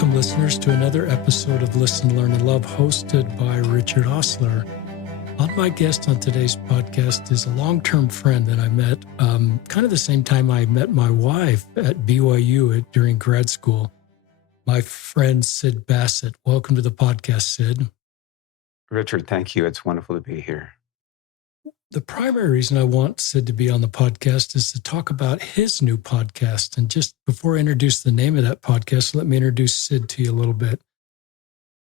Welcome, listeners, to another episode of Listen, Learn, and Love, hosted by Richard Osler. My guest on today's podcast is a long-term friend that I met kind of the same time I met my wife at BYU during grad school. My friend, Sid Bassett. Welcome to the podcast, Sid. Richard, thank you. It's wonderful to be here. The primary reason I want Sid to be on the podcast is to talk about his new podcast. And just before I introduce the name of that podcast, let me introduce Sid to you a little bit.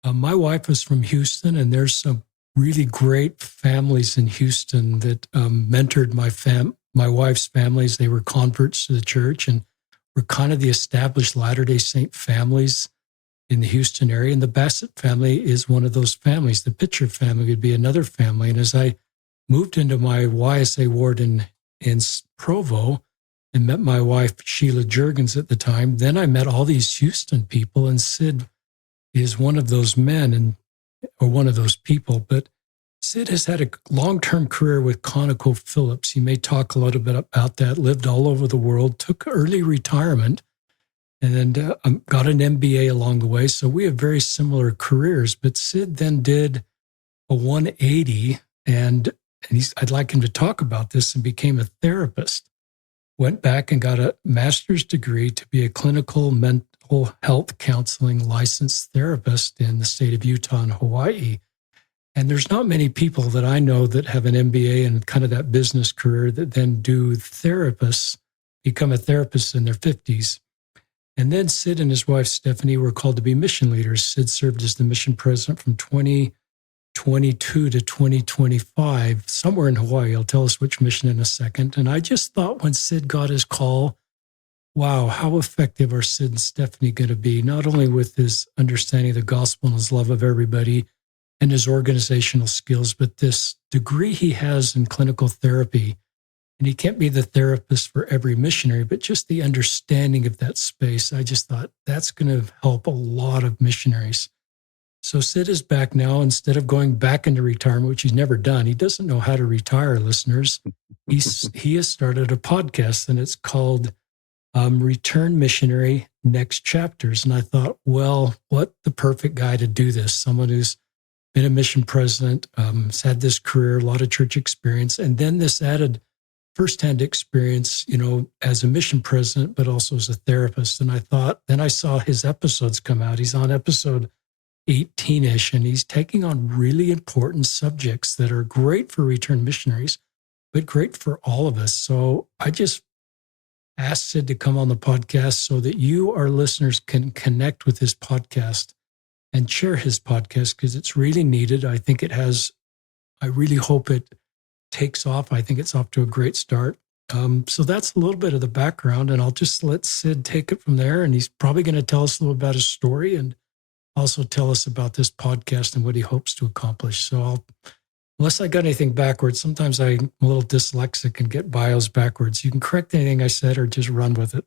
My wife is from Houston, and there's some really great families in Houston that mentored my wife's families. They were converts to the church and were kind of the established Latter-day Saint families in the Houston area. And the Bassett family is one of those families. The Pitcher family would be another family. And as I moved into my YSA ward in Provo and met my wife, Sheila Juergens, at the time, then I met all these Houston people, and Sid is one of those men or one of those people. But Sid has had a long-term career with ConocoPhillips. He may talk a little bit about that, lived all over the world, took early retirement, and then got an MBA along the way. So we have very similar careers. But Sid then did a 180, and I'd like him to talk about this, and became a therapist. Went back and got a master's degree to be a clinical mental health counseling licensed therapist in the state of Utah and Hawaii. And there's not many people that I know that have an MBA and kind of that business career that then become a therapist in their 50s. And then Sid and his wife, Stephanie, were called to be mission leaders. Sid served as the mission president from 2022 to 2025, somewhere in Hawaii. He'll tell us which mission in a second. And I just thought when Sid got his call, wow, how effective are Sid and Stephanie going to be, not only with his understanding of the gospel and his love of everybody and his organizational skills, but this degree he has in clinical therapy. And he can't be the therapist for every missionary, but just the understanding of that space. I just thought that's going to help a lot of missionaries. So Sid is back now. Instead of going back into retirement, which he's never done, he doesn't know how to retire, listeners. He has started a podcast, and it's called Return Missionary Next Chapters. And I thought, well, what the perfect guy to do this? Someone who's been a mission president, has had this career, a lot of church experience, and then this added firsthand experience, as a mission president, but also as a therapist. And I thought, then I saw his episodes come out. He's on episode 18-ish, and he's taking on really important subjects that are great for returned missionaries, but great for all of us. So I just asked Sid to come on the podcast so that you, our listeners, can connect with his podcast and share his podcast, because it's really needed. I really hope it takes off. I think it's off to a great start. So that's a little bit of the background, and I'll just let Sid take it from there. And he's probably going to tell us a little about his story and also tell us about this podcast and what he hopes to accomplish. So unless I got anything backwards, sometimes I'm a little dyslexic and get bios backwards. You can correct anything I said or just run with it.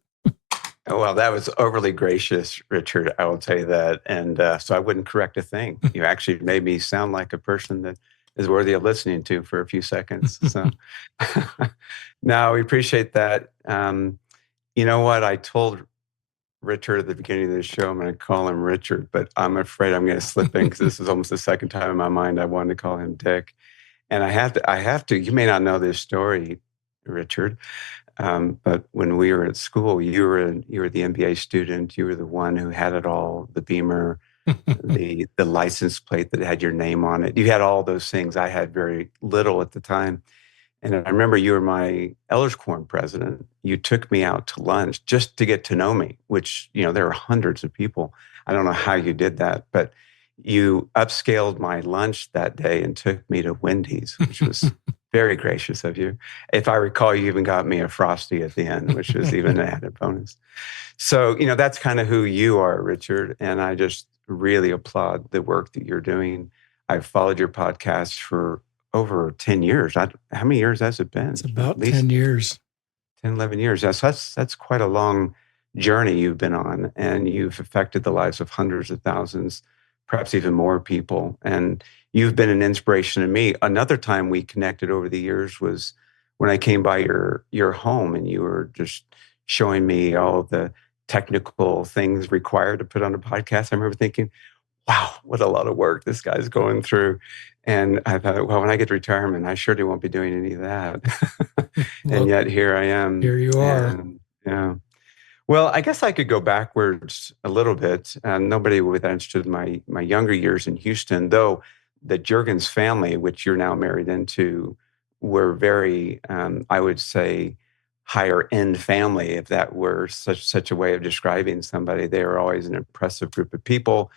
Well, that was overly gracious, Richard. I will tell you that. And so I wouldn't correct a thing. You actually made me sound like a person that is worthy of listening to for a few seconds. So no, we appreciate that. You know what? I told Richard at the beginning of the show, I'm going to call him Richard, but I'm afraid I'm going to slip in, because this is almost the second time in my mind I wanted to call him Dick. And I have to, you may not know this story, Richard, but when we were at school, you were the MBA student. You were the one who had it all, the Beamer, the license plate that had your name on it. You had all those things. I had very little at the time. And I remember you were my Elders Quorum president. You took me out to lunch just to get to know me, which, there are hundreds of people. I don't know how you did that, but you upscaled my lunch that day and took me to Wendy's, which was very gracious of you. If I recall, you even got me a Frosty at the end, which was even an added bonus. So, that's kind of who you are, Richard. And I just really applaud the work that you're doing. I've followed your podcast for over 10 years. How many years has it been? It's about 10 years. 10, 11 years. That's quite a long journey you've been on, and you've affected the lives of hundreds of thousands, perhaps even more people. And you've been an inspiration to me. Another time we connected over the years was when I came by your home, and you were just showing me all the technical things required to put on a podcast. I remember thinking, wow, what a lot of work this guy's going through. And I thought, well, when I get to retirement, I surely won't be doing any of that. And Well, yet here I am. here you are. And yeah. Well, I guess I could go backwards a little bit. Nobody would have understood my younger years in Houston, though the Jurgens family, which you're now married into, were very, I would say, higher end family, if that were such a way of describing somebody. They were always an impressive group of people.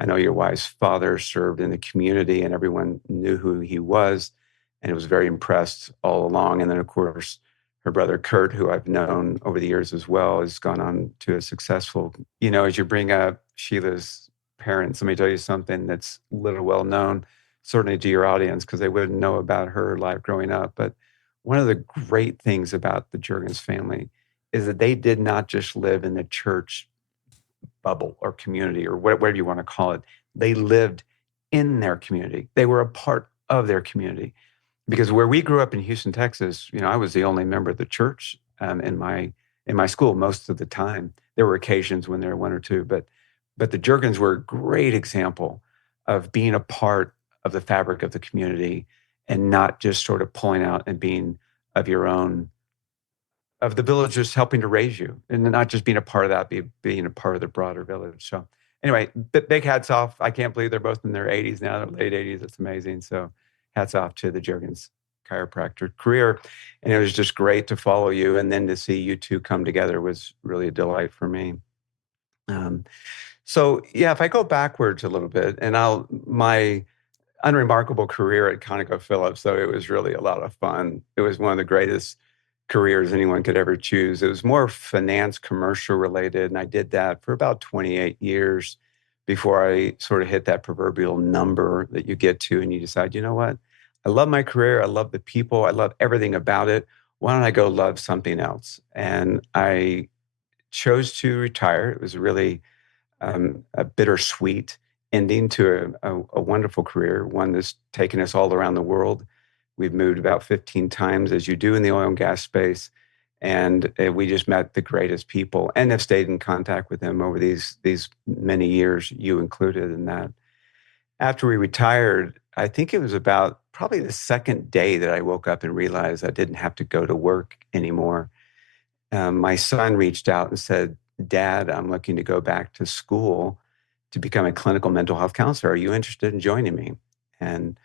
I know your wife's father served in the community, and everyone knew who he was, and was very impressed all along. And then, of course, her brother Kurt, who I've known over the years as well, has gone on to a successful, as you bring up Sheila's parents, let me tell you something that's little well known, certainly to your audience, because they wouldn't know about her life growing up. But one of the great things about the Jurgens family is that they did not just live in the church bubble or community or whatever you want to call it. They lived in their community. They were a part of their community. Because where we grew up in Houston, Texas, I was the only member of the church in my school most of the time. There were occasions when there were one or two, but the Jurgens were a great example of being a part of the fabric of the community and not just sort of pulling out and being of your own, of the villagers helping to raise you, and not just being a part of that, being a part of the broader village. So anyway, big hats off. I can't believe they're both in their 80s now, their late 80s. It's amazing. So hats off to the Jurgens chiropractor career. And it was just great to follow you. And then to see you two come together was really a delight for me. Um, so yeah, if I go backwards a little bit, and my unremarkable career at ConocoPhillips, so it was really a lot of fun. It was one of the greatest careers anyone could ever choose. It was more finance, commercial related, and I did that for about 28 years before I sort of hit that proverbial number that you get to and you decide, you know what? I love my career. I love the people. I love everything about it. Why don't I go love something else? And I chose to retire. It was really a bittersweet ending to a wonderful career, one that's taken us all around the world. We've moved about 15 times, as you do in the oil and gas space. And we just met the greatest people and have stayed in contact with them over these many years, you included in that. After we retired, I think it was about probably the second day that I woke up and realized I didn't have to go to work anymore. My son reached out and said, Dad, I'm looking to go back to school to become a clinical mental health counselor. Are you interested in joining me? And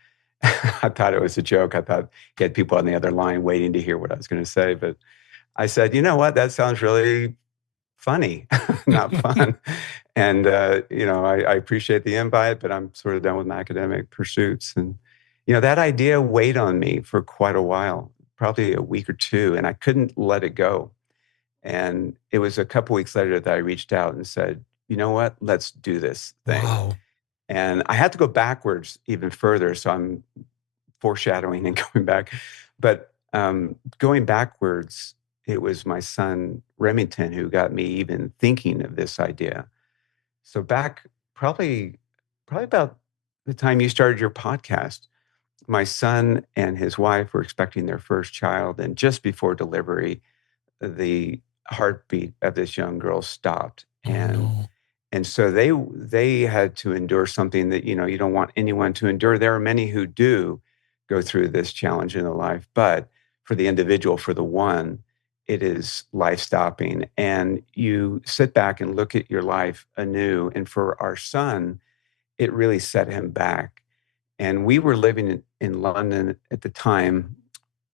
I thought it was a joke. I thought he had people on the other line waiting to hear what I was going to say. But I said, you know what? That sounds really funny, not fun. And, I appreciate the invite, but I'm sort of done with my academic pursuits. And, that idea weighed on me for quite a while, probably a week or two, and I couldn't let it go. And it was a couple weeks later that I reached out and said, you know what? Let's do this thing. Wow. And I had to go backwards even further. So I'm foreshadowing and going back. But going backwards, it was my son Remington who got me even thinking of this idea. So back probably about the time you started your podcast, my son and his wife were expecting their first child. And just before delivery, the heartbeat of this young girl stopped. Oh, no. And so they had to endure something that, you don't want anyone to endure. There are many who do go through this challenge in their life, but for the individual, for the one, it is life stopping. And you sit back and look at your life anew. And for our son, it really set him back. And we were living in London at the time,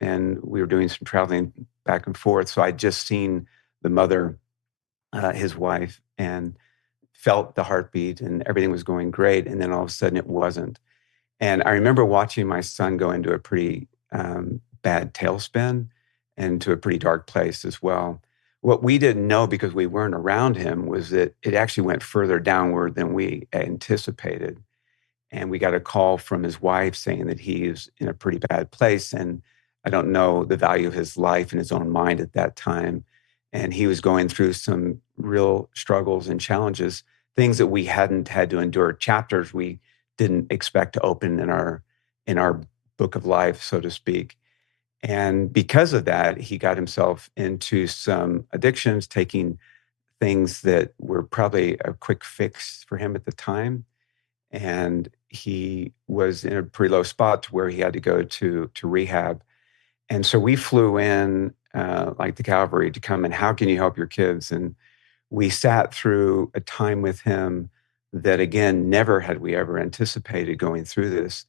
and we were doing some traveling back and forth. So I'd just seen the mother, his wife, and felt the heartbeat and everything was going great. And then all of a sudden it wasn't. And I remember watching my son go into a pretty bad tailspin and to a pretty dark place as well. What we didn't know because we weren't around him was that it actually went further downward than we anticipated. And we got a call from his wife saying that he is in a pretty bad place. And I don't know the value of his life and his own mind at that time. And he was going through some real struggles and challenges, things that we hadn't had to endure, chapters we didn't expect to open in our book of life, so to speak. And because of that, he got himself into some addictions, taking things that were probably a quick fix for him at the time. And he was in a pretty low spot to where he had to go to rehab. And so we flew in, like the cavalry, to come and how can you help your kids? And we sat through a time with him that, again, never had we ever anticipated going through this.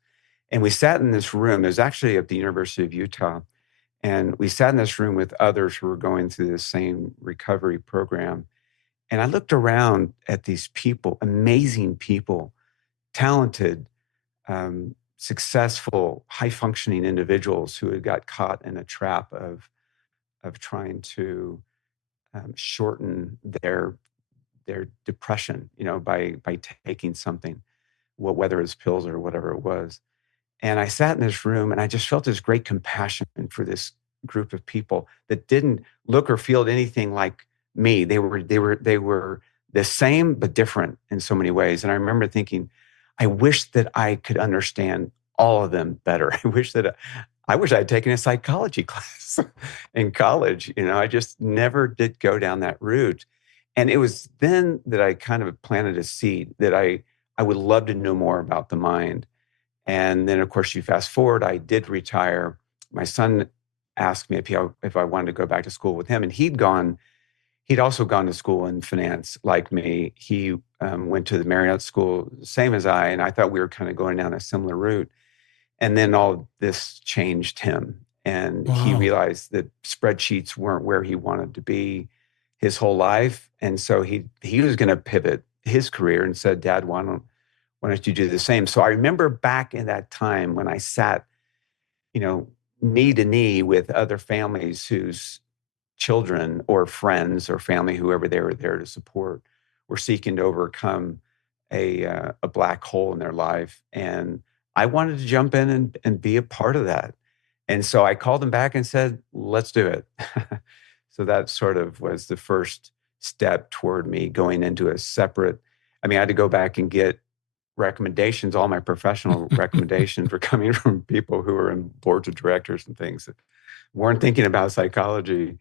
And we sat in this room. It was actually at the University of Utah. And we sat in this room with others who were going through the same recovery program. And I looked around at these people, amazing people, talented, successful, high functioning individuals who had got caught in a trap of trying to shorten their depression, by taking something, whether it's pills or whatever it was. And I sat in this room and I just felt this great compassion for this group of people that didn't look or feel anything like me. They were the same but different in so many ways. And I remember thinking, I wish that I could understand all of them better. I wish I had taken a psychology class in college. I just never did go down that route. And it was then that I kind of planted a seed that I would love to know more about the mind. And then, of course, you fast forward, I did retire. My son asked me if I wanted to go back to school with him. And he'd also gone to school in finance like me. He went to the Marriott School, same as I. And I thought we were kind of going down a similar route. And then all this changed him. And he Wow. realized that spreadsheets weren't where he wanted to be his whole life. And so he was going to pivot his career and said, Dad, why don't you do the same? So I remember back in that time when I sat, you know, knee to knee with other families whose children or friends or family, whoever they were there to support, were seeking to overcome a black hole in their life. And I wanted to jump in and be a part of that. And so I called them back and said, let's do it. So that sort of was the first step toward me going into a separate. I mean, I had to go back and get recommendations, all my professional recommendations were coming from people who were in boards of directors and things that weren't thinking about psychology.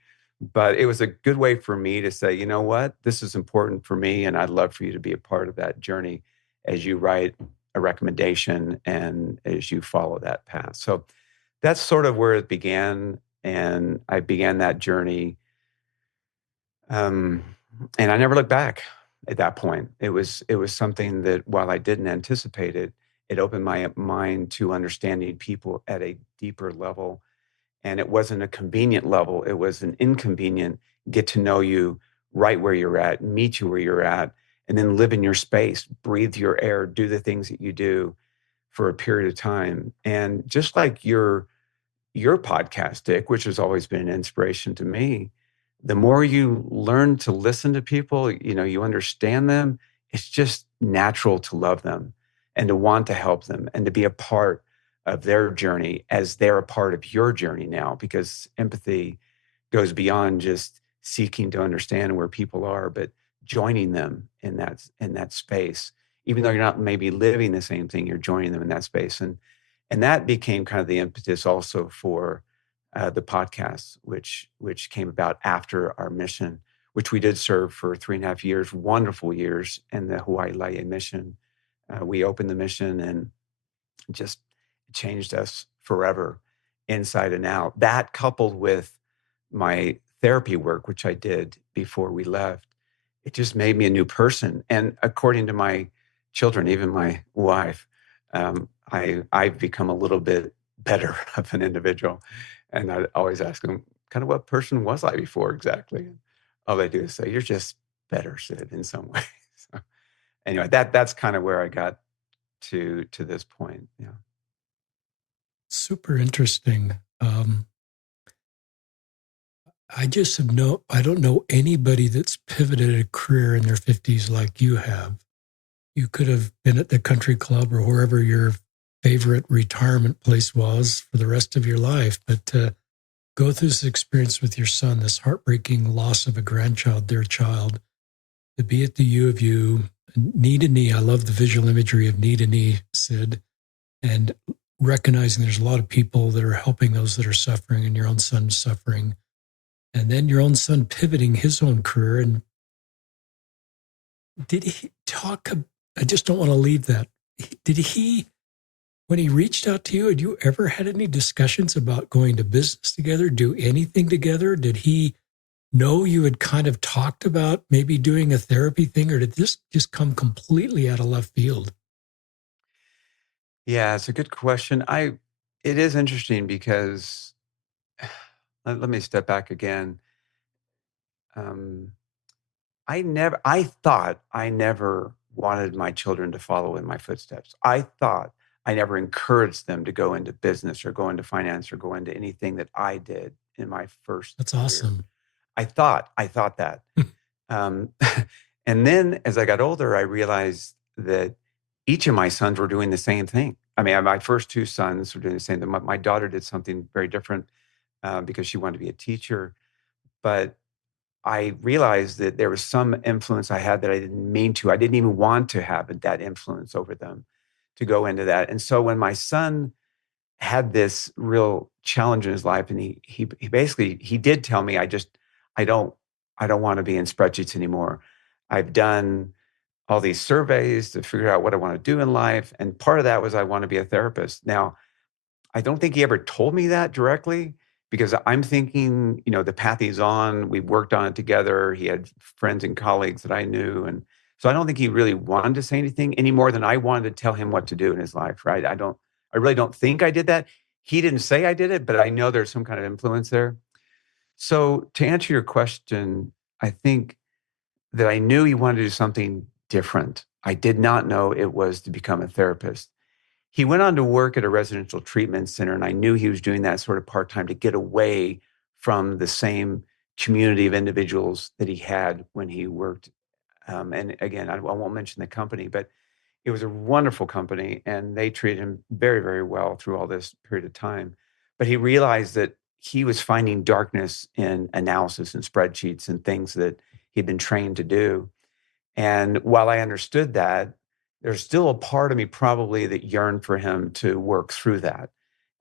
But it was a good way for me to say, you know what, this is important for me, and I'd love for you to be a part of that journey as you write a recommendation and as you follow that path. So that's sort of where it began. And I began that journey. Um, and I never looked back at that point. It was something that while I didn't anticipate it, it opened my mind to understanding people at a deeper level. And it wasn't a convenient level, it was an inconvenient get to know you right where you're at, meet you where you're at, and then live in your space, breathe your air, do the things that you do for a period of time. And just like your podcast, Dick, which has always been an inspiration to me, the more you learn to listen to people, you understand them, it's just natural to love them and to want to help them and to be a part of their journey as they're a part of your journey now, because empathy goes beyond just seeking to understand where people are, but joining them in that space. Even though you're not maybe living the same thing, you're joining them in that space. And that became kind of the impetus also for the podcast, which came about after our mission, which we did serve for 3.5 years, wonderful years in the Hawaii Laie mission. We opened the mission and just changed us forever, inside and out. That coupled with my therapy work, which I did before we left, it just made me a new person. And according to my children, even my wife, I've become a little bit better of an individual. And I always ask them, kind of what person was I before exactly? And all they do is say, you're just better, Sid, in some ways. So anyway, that's kind of where I got to this point. Yeah. Super interesting. I don't know anybody that's pivoted a career in their 50s like you have. You could have been at the country club or wherever your favorite retirement place was for the rest of your life, but to go through this experience with your son, this heartbreaking loss of a grandchild, their child, to be at the U of U, knee to knee. I love the visual imagery of knee to knee, Sid, and recognizing there's a lot of people that are helping those that are suffering and your own son suffering. And then your own son pivoting his own career and did he talk? I just don't want to leave that. Did he, when he reached out to you, had you ever had any discussions about going to business together, do anything together? Did he know you had kind of talked about maybe doing a therapy thing, or did this just come completely out of left field? Yeah, it's a good question. It is interesting because let me step back again. Um, I thought I never wanted my children to follow in my footsteps. I thought I never encouraged them to go into business or go into finance or go into anything that I did in my first That's career. awesome. I thought that. Um, and then as I got older, I realized that each of my sons were doing the same thing. I mean, my first two sons were doing the same thing. My daughter did something very different because she wanted to be a teacher. But I realized that there was some influence I had that I didn't mean to. I didn't even want to have that influence over them to go into that. And so when my son had this real challenge in his life, and he basically he did tell me, I don't I don't want to be in spreadsheets anymore. I've done all these surveys to figure out what I want to do in life, and part of that was I want to be a therapist. Now, I don't think he ever told me that directly because I'm thinking, the path he's on, we worked on it together. He had friends and colleagues that I knew. And so I don't think he really wanted to say anything any more than I wanted to tell him what to do in his life, right? I really don't think I did that. He didn't say I did it, but I know there's some kind of influence there. So to answer your question, I think that I knew he wanted to do something different. I did not know it was to become a therapist. He went on to work at a residential treatment center, and I knew he was doing that sort of part-time to get away from the same community of individuals that he had when he worked. And again, I won't mention the company, but it was a wonderful company, and they treated him very, very well through all this period of time. But he realized that he was finding darkness in analysis and spreadsheets and things that he'd been trained to do. And while I understood that, there's still a part of me probably that yearned for him to work through that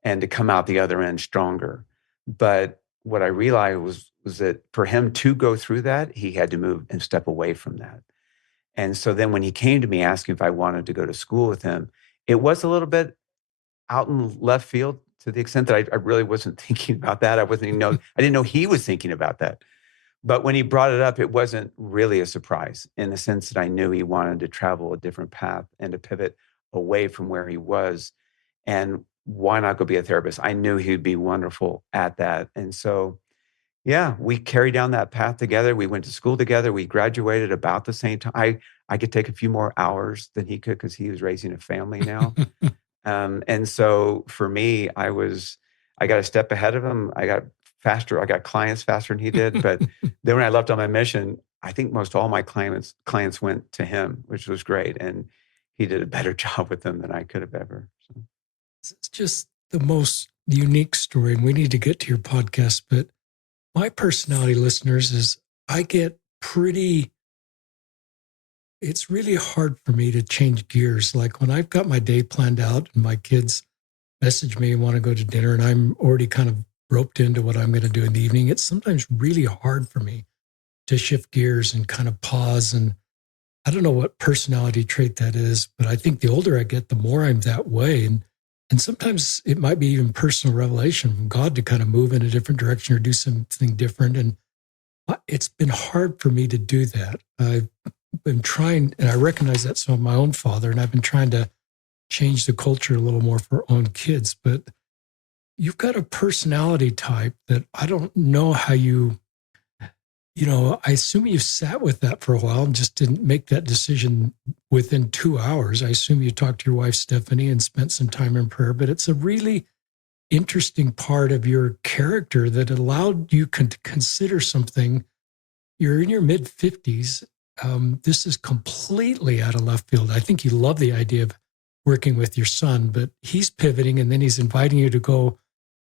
and to come out the other end stronger. But what I realized was that for him to go through that, he had to move and step away from that. And so then when he came to me asking if I wanted to go to school with him, it was a little bit out in left field to the extent that I really wasn't thinking about that. I didn't know he was thinking about that. But when he brought it up, it wasn't really a surprise in the sense that I knew he wanted to travel a different path and to pivot away from where he was. And why not go be a therapist? I knew he'd be wonderful at that. And so, yeah, we carried down that path together. We went to school together. We graduated about the same time. I could take a few more hours than he could because he was raising a family now. And so for me, I got a step ahead of him. I got faster. I got clients faster than he did. But then when I left on my mission, I think most all my clients went to him, which was great. And he did a better job with them than I could have ever. So. It's just the most unique story, and we need to get to your podcast. But my personality, listeners, is I get pretty, it's really hard for me to change gears. Like when I've got my day planned out and my kids message me and want to go to dinner, and I'm already kind of roped into what I'm going to do in the evening, it's sometimes really hard for me to shift gears and kind of pause. And I don't know what personality trait that is, but I think the older I get, the more I'm that way. And sometimes it might be even personal revelation from God to kind of move in a different direction or do something different. And it's been hard for me to do that. I've been trying, and I recognize that some of my own father, and I've been trying to change the culture a little more for our own kids. But you've got a personality type that I don't know how I assume you sat with that for a while and just didn't make that decision within 2 hours. I assume you talked to your wife, Stephanie, and spent some time in prayer, but it's a really interesting part of your character that allowed you to consider something. You're in your mid 50s. This is completely out of left field. I think you love the idea of working with your son, but he's pivoting and then he's inviting you to go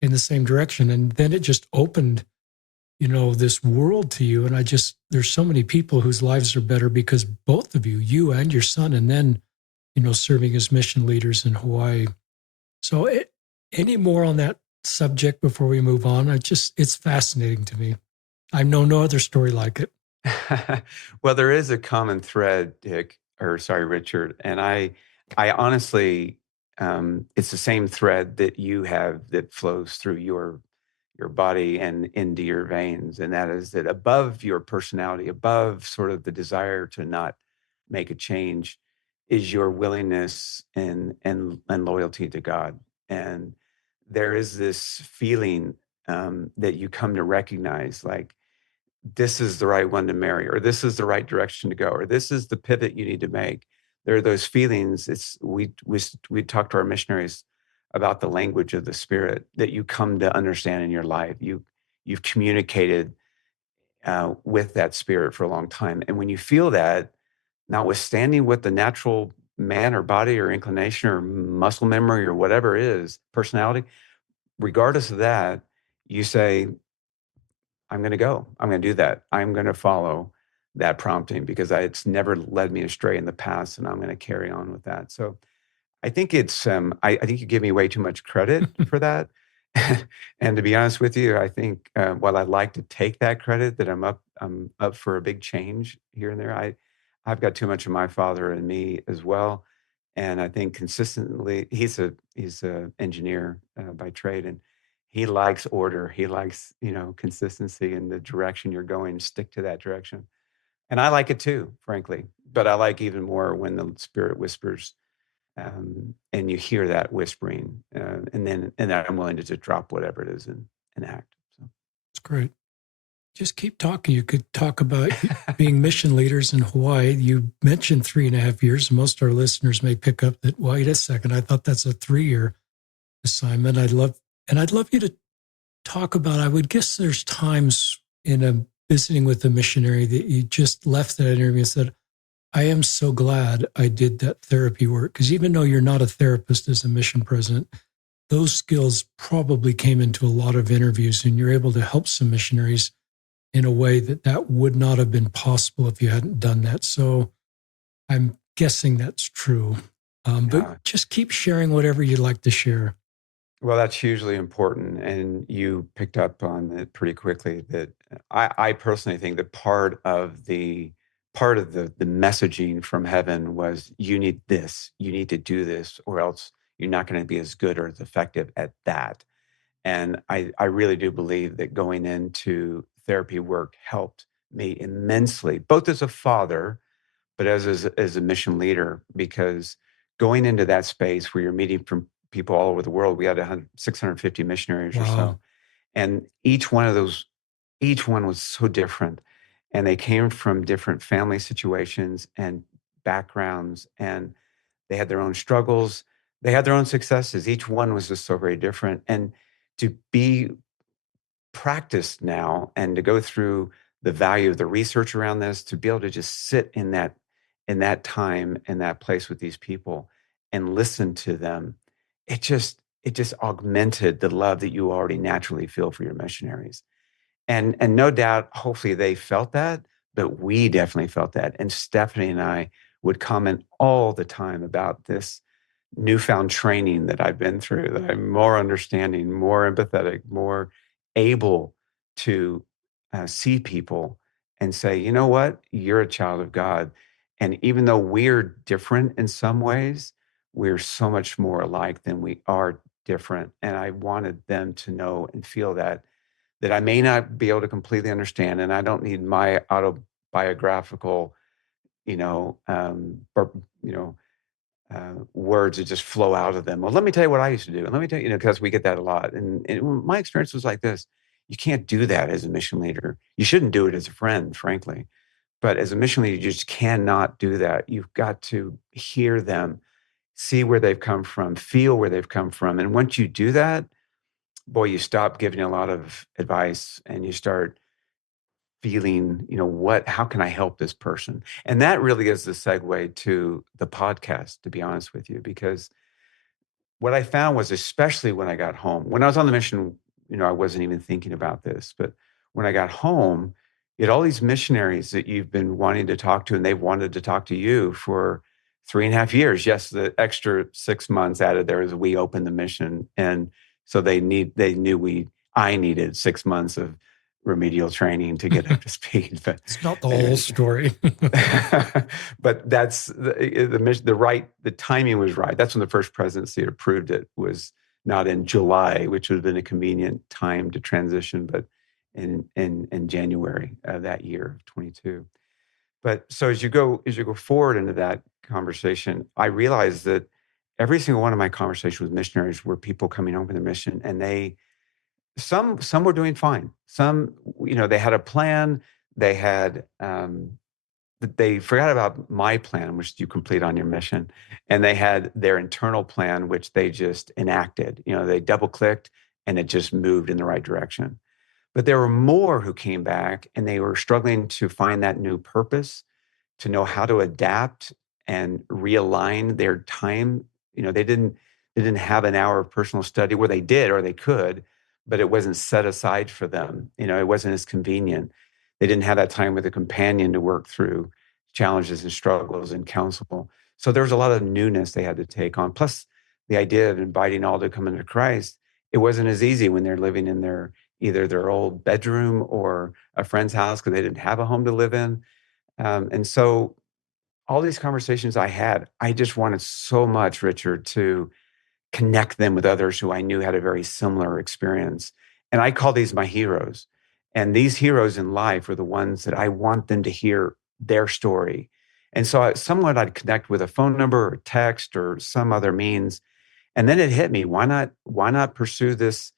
in the same direction. And then it just opened this world to you. And there's so many people whose lives are better because both of you and your son, and then, serving as mission leaders in Hawaii. So any more on that subject before we move on? It's fascinating to me. I know no other story like it. Well, there is a common thread, Dick, or sorry, Richard, and I honestly, it's the same thread that you have that flows through your body and into your veins, and that is that above your personality, above sort of the desire to not make a change, is your willingness and loyalty to God, and there is this feeling that you come to recognize, like this is the right one to marry, or this is the right direction to go, or this is the pivot you need to make. There are those feelings. It's we talk to our missionaries about the language of the spirit that you come to understand in your life. You've communicated with that spirit for a long time, and when you feel that, notwithstanding what the natural man or body or inclination or muscle memory or whatever it is, personality, regardless of that, you say, I'm going to go. I'm going to do that. I'm going to follow that prompting because it's never led me astray in the past, and I'm going to carry on with that. So I think I think you give me way too much credit for that. And to be honest with you, I think while I'd like to take that credit, that I'm up for a big change here and there. I've got too much of my father in me as well, and I think consistently, he's a engineer by trade, and he likes order. He likes consistency in the direction you're going. Stick to that direction, and I like it too, frankly. But I like even more when the spirit whispers and you hear that whispering, and then I'm willing to just drop whatever it is and act. It's great. Just keep talking. You could talk about being mission leaders in Hawaii. You mentioned 3.5 years. Most of our listeners may pick up that, wait a second, I thought that's a 3-year assignment. I'd love you to talk about, I would guess there's times in a visiting with a missionary that you just left that interview and said, I am so glad I did that therapy work. Because even though you're not a therapist as a mission president, those skills probably came into a lot of interviews and you're able to help some missionaries in a way that that would not have been possible if you hadn't done that. So I'm guessing that's true. But Yeah. just keep sharing whatever you'd like to share. Well, that's hugely important, and you picked up on it pretty quickly. That I personally think that part of the messaging from heaven was you need this, you need to do this, or else you're not going to be as good or as effective at that. And I really do believe that going into therapy work helped me immensely, both as a father, but as a mission leader, because going into that space where you're meeting from people all over the world, we had 650 missionaries or Wow. so, and each one was so different, and they came from different family situations and backgrounds, and they had their own struggles, they had their own successes. Each one was just so very different, and to be practiced now and to go through the value of the research around this, to be able to just sit in that time in that place with these people and listen to them, it just augmented the love that you already naturally feel for your missionaries. And no doubt, hopefully they felt that, but we definitely felt that. And Stephanie and I would comment all the time about this newfound training that I've been through, that I'm more understanding, more empathetic, more able to see people and say, you know what, you're a child of God. And even though we're different in some ways, we're so much more alike than we are different. And I wanted them to know and feel that I may not be able to completely understand, and I don't need my autobiographical, you know, bur- you know, words that just flow out of them. Well, let me tell you what I used to do. And let me tell you, because we get that a lot. And my experience was like this: you can't do that as a mission leader. You shouldn't do it as a friend, frankly. But as a mission leader, you just cannot do that. You've got to hear them, see where they've come from, feel where they've come from. And once you do that, boy, you stop giving a lot of advice and you start feeling, how can I help this person? And that really is the segue to the podcast, to be honest with you, because what I found was, especially when I got home, when I was on the mission, I wasn't even thinking about this, but when I got home, you had all these missionaries that you've been wanting to talk to, and they've wanted to talk to you for 3.5 years. Yes, the extra 6 months added there is we opened the mission. And so they knew I needed 6 months of remedial training to get up to speed. But It's not the whole anyway, story. but that's the timing was right. That's when the first presidency approved it, was not in July, which would have been a convenient time to transition, but in January of that year, 22. But so as you go forward into that conversation, I realized that every single one of my conversations with missionaries were people coming home from the mission, and some were doing fine. Some, they had a plan. They had they forgot about my plan, which you complete on your mission, and they had their internal plan, which they just enacted. They double clicked, and it just moved in the right direction. But there were more who came back, and they were struggling to find that new purpose, to know how to adapt and realign their time. They didn't have an hour of personal study, where they did or they could, but it wasn't set aside for them. It wasn't as convenient. They didn't have that time with a companion to work through challenges and struggles and counsel. So there was a lot of newness they had to take on. Plus, the idea of inviting all to come into Christ, it wasn't as easy when they're living in either their old bedroom or a friend's house, because they didn't have a home to live in. And so all these conversations I had, I just wanted so much, Richard, to connect them with others who I knew had a very similar experience. And I call these my heroes. And these heroes in life are the ones that I want them to hear their story. And so somewhat I'd connect with a phone number or text or some other means. And then it hit me, why not pursue this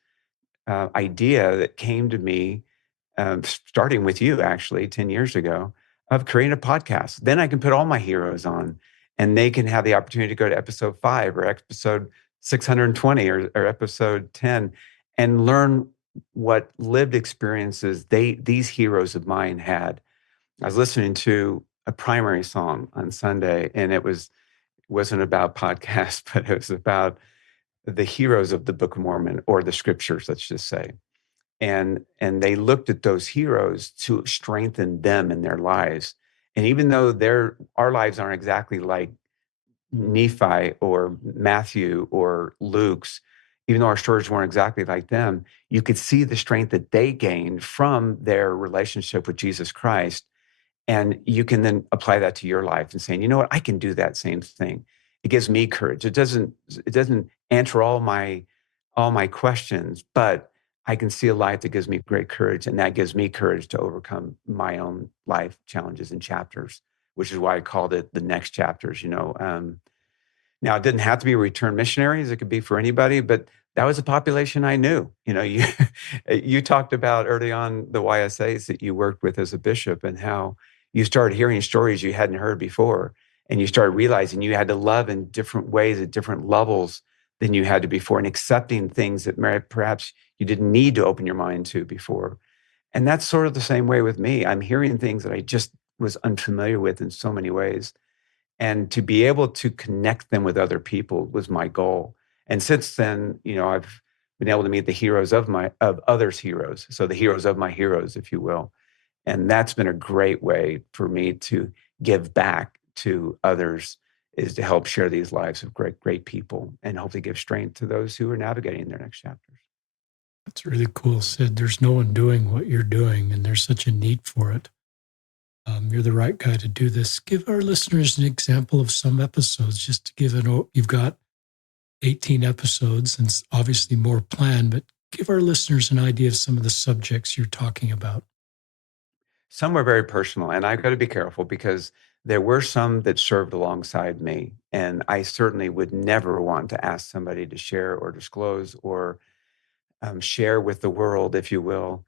idea that came to me, starting with you actually 10 years ago, of creating a podcast. Then I can put all my heroes on, and they can have the opportunity to go to episode 5 or episode 620 or episode 10 and learn what lived experiences these heroes of mine had. I was listening to a primary song on Sunday, and wasn't about podcasts, but it was about the heroes of the Book of Mormon, or the scriptures, let's just say. And they looked at those heroes to strengthen them in their lives. And even though our lives aren't exactly like Nephi or Matthew or Luke's, even though our stories weren't exactly like them, you could see the strength that they gained from their relationship with Jesus Christ. And you can then apply that to your life and saying, you know what, I can do that same thing. It gives me courage. It doesn't answer all my questions, but I can see a life that gives me great courage, and that gives me courage to overcome my own life challenges and chapters, which is why I called it the next chapters. Now, it didn't have to be return missionaries. It could be for anybody, but that was a population I knew. You talked about early on the YSAs that you worked with as a bishop, and how you started hearing stories you hadn't heard before. And you started realizing you had to love in different ways at different levels than you had to before, and accepting things that perhaps you didn't need to open your mind to before. And that's sort of the same way with me. I'm hearing things that I just was unfamiliar with in so many ways, and to be able to connect them with other people was my goal. And since then, I've been able to meet the heroes of others' heroes, so the heroes of my heroes, if you will. And that's been a great way for me to give back to others, is to help share these lives of great, great people, and hopefully give strength to those who are navigating their next chapters. That's really cool, Sid. There's no one doing what you're doing, and there's such a need for it. You're the right guy to do this. Give our listeners an example of some episodes, just to give you've got 18 episodes, and obviously more planned, but give our listeners an idea of some of the subjects you're talking about. Some were very personal, and I've got to be careful, because there were some that served alongside me. And I certainly would never want to ask somebody to share or disclose or share with the world, if you will,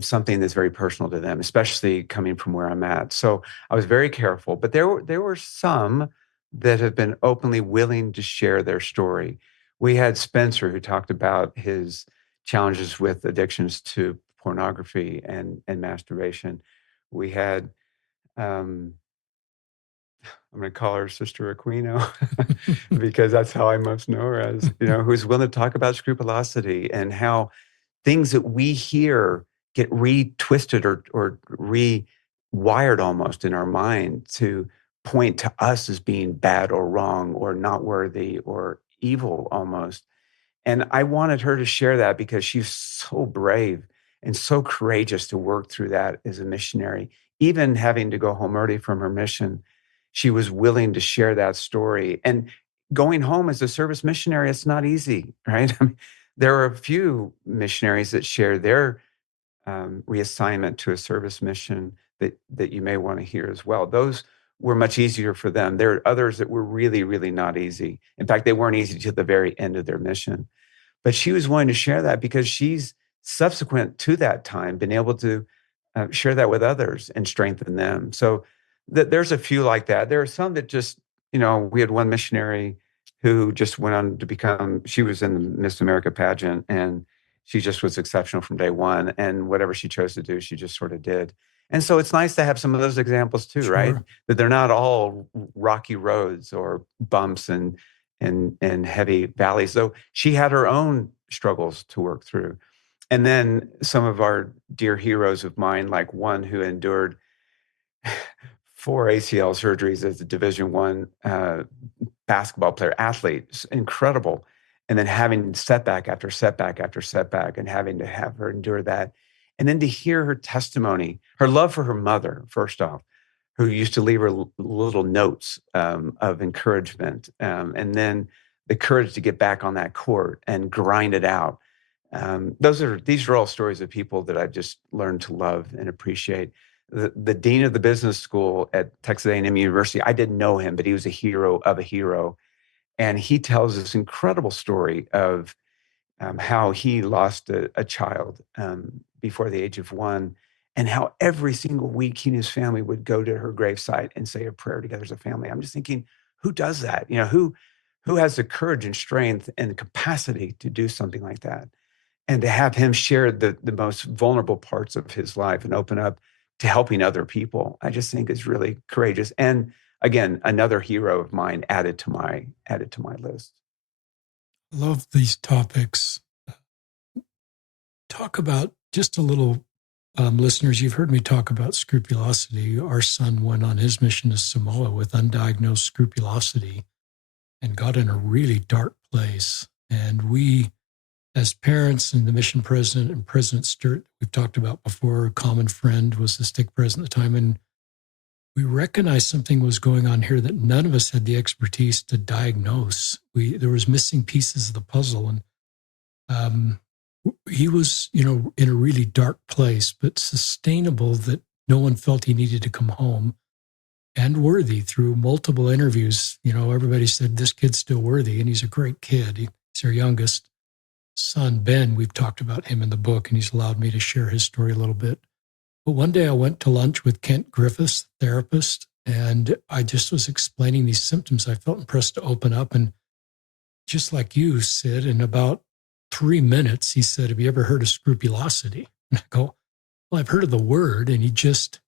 something that's very personal to them, especially coming from where I'm at. So I was very careful, but there were some that have been openly willing to share their story. We had Spencer, who talked about his challenges with addictions to pornography and masturbation. We had um, I'm going to call her Sister Aquino, because that's how I most know her as, who's willing to talk about scrupulosity, and how things that we hear get retwisted or rewired almost in our mind to point to us as being bad or wrong or not worthy or evil almost. And I wanted her to share that, because she's so brave and so courageous to work through that as a missionary. Even having to go home early from her mission, she was willing to share that story. And going home as a service missionary, it's not easy, right? I mean, there are a few missionaries that share their reassignment to a service mission that you may want to hear as well. Those were much easier for them. There are others that were really, really not easy. In fact, they weren't easy to the very end of their mission. But she was willing to share that because she's subsequent to that time been able to share that with others and strengthen them. So there's a few like that. There are some that just, we had one missionary who just went on to become, she was in the Miss America pageant, and she just was exceptional from day one. And whatever she chose to do, she just sort of did. And so it's nice to have some of those examples too, right? Sure. That they're not all rocky roads or bumps and heavy valleys. Though she had her own struggles to work through. And then some of our dear heroes of mine, like one who endured 4 ACL surgeries as a Division One basketball player, athlete, incredible. And then having setback after setback after setback, and having to have her endure that. And then to hear her testimony, her love for her mother, first off, who used to leave her little notes of encouragement, and then the courage to get back on that court and grind it out. These are all stories of people that I've just learned to love and appreciate. The dean of the business school at Texas A&M University, I didn't know him, but he was a hero of a hero, and he tells this incredible story of how he lost a child before the age of 1, and how every single week he and his family would go to her gravesite and say a prayer together as a family. I'm just thinking, who does that? Who has the courage and strength and the capacity to do something like that? And to have him share the most vulnerable parts of his life and open up to helping other people, I just think is really courageous. And again, another hero of mine added to my list. I love these topics. Talk about just a little, listeners. You've heard me talk about scrupulosity. Our son went on his mission to Samoa with undiagnosed scrupulosity and got in a really dark place. And we, as parents and the mission president and President Sturt, we've talked about before, a common friend was the stake president at the time, and we recognized something was going on here that none of us had the expertise to diagnose. There was missing pieces of the puzzle, and um, he was, in a really dark place, but sustainable, that no one felt he needed to come home, and worthy through multiple interviews. Everybody said this kid's still worthy, and he's a great kid. He's our youngest son, Ben. We've talked about him in the book, and he's allowed me to share his story a little bit. But one day I went to lunch with Kent Griffiths, therapist, and I just was explaining these symptoms. I felt impressed to open up, and just like you, Sid, in about 3 minutes, he said, "Have you ever heard of scrupulosity?" And I go, "Well, I've heard of the word." And he just,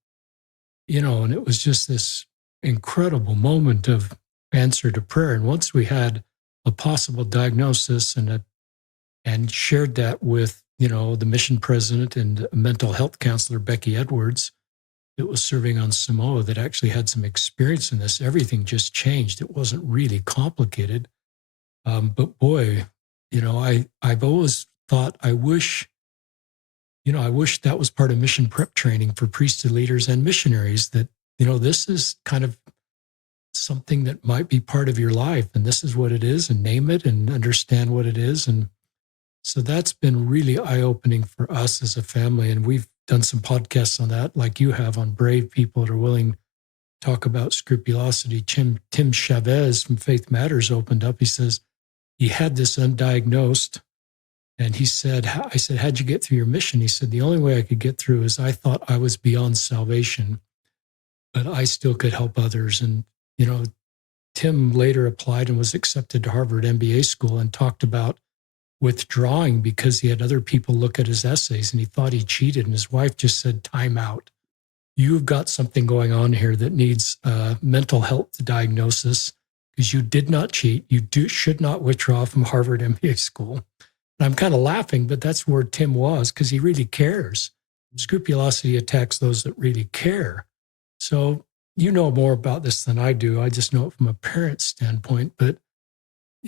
and it was just this incredible moment of answer to prayer. And once we had a possible diagnosis and shared that with, the mission president and a mental health counselor, Becky Edwards, that was serving on Samoa, that actually had some experience in this, everything just changed. It wasn't really complicated. But boy, I've always thought, I wish that was part of mission prep training for priesthood leaders and missionaries, that, this is kind of something that might be part of your life, and this is what it is, and name it and understand what it is. And so that's been really eye-opening for us as a family. And we've done some podcasts on that, like you have, on brave people that are willing to talk about scrupulosity. Tim Chavez from Faith Matters opened up. He says he had this undiagnosed. And he said, I said, "How'd you get through your mission?" He said, "The only way I could get through is I thought I was beyond salvation, but I still could help others." And, Tim later applied and was accepted to Harvard MBA school, and talked about withdrawing because he had other people look at his essays and he thought he cheated. And his wife just said, "Time out. You've got something going on here that needs mental health diagnosis, because you did not cheat. You should not withdraw from Harvard MBA school." And I'm kind of laughing, but that's where Tim was, because he really cares. Scrupulosity attacks those that really care. So you know more about this than I do. I just know it from a parent's standpoint. But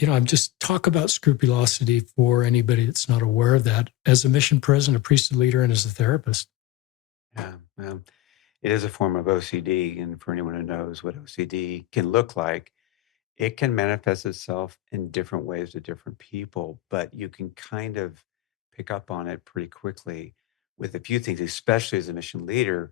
I'm just talk about scrupulosity for anybody that's not aware of that as a mission president, a priesthood leader, and as a therapist. Yeah, it is a form of OCD, and for anyone who knows what OCD can look like, it can manifest itself in different ways to different people, but you can kind of pick up on it pretty quickly with a few things, especially as a mission leader,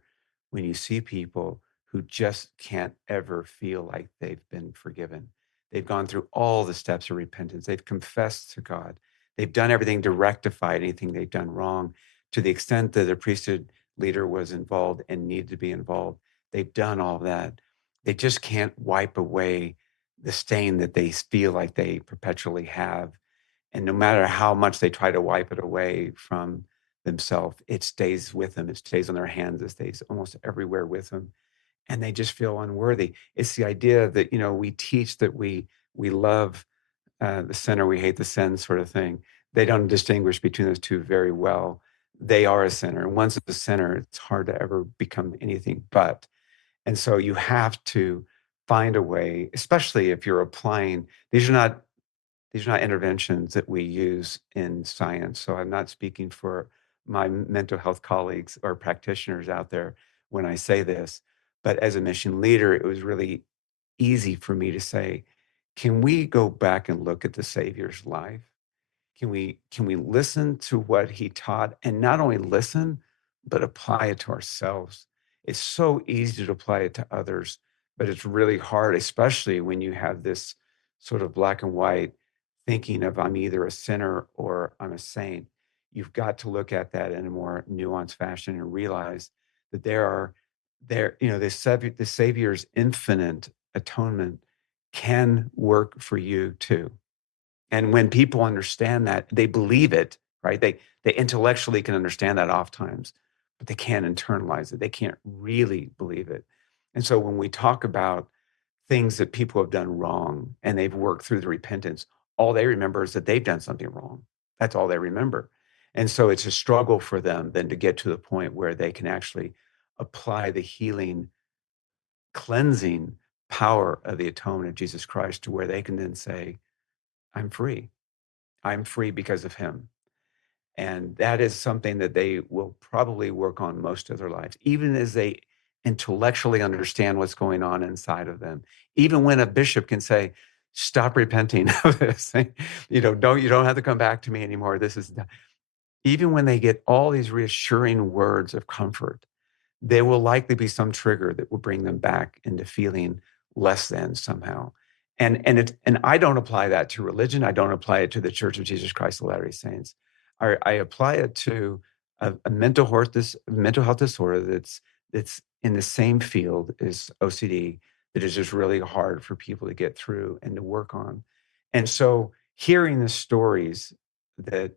when you see people who just can't ever feel like they've been forgiven. They've gone through all the steps of repentance, they've confessed to God, they've done everything to rectify anything they've done wrong to the extent that a priesthood leader was involved and needed to be involved. They've done all that. They just can't wipe away the stain that they feel like they perpetually have. And no matter how much they try to wipe it away from themselves, it stays with them. It stays on their hands. It stays almost everywhere with them. And they just feel unworthy. It's the idea that, we teach that we love the sinner, we hate the sin sort of thing. They don't distinguish between those two very well. They are a sinner. And once a sinner, it's hard to ever become anything but. And so you have to find a way, especially if you're applying, these are not interventions that we use in science. So I'm not speaking for my mental health colleagues or practitioners out there when I say this. But as a mission leader, it was really easy for me to say, can we go back and look at the Savior's life? Can we listen to what he taught and not only listen, but apply it to ourselves? It's so easy to apply it to others, but it's really hard, especially when you have this sort of black and white thinking of I'm either a sinner or I'm a saint. You've got to look at that in a more nuanced fashion and realize that the Savior's infinite atonement can work for you too. And when people understand that, they believe it, right? They intellectually can understand that oftentimes, but they can't internalize it. They can't really believe it. And so when we talk about things that people have done wrong and they've worked through the repentance, all they remember is that they've done something wrong. That's all they remember. And so it's a struggle for them then to get to the point where they can actually apply the healing, cleansing power of the atonement of Jesus Christ to where they can then say, I'm free. I'm free because of him. And that is something that they will probably work on most of their lives, even as they intellectually understand what's going on inside of them. Even when a bishop can say, stop repenting of this. You don't have to come back to me anymore. This is even when they get all these reassuring words of comfort, there will likely be some trigger that will bring them back into feeling less than somehow. And I don't apply that to religion. I don't apply it to the Church of Jesus Christ of Latter-day Saints. I apply it to a mental health disorder that's in the same field as OCD that is just really hard for people to get through and to work on. And so hearing the stories that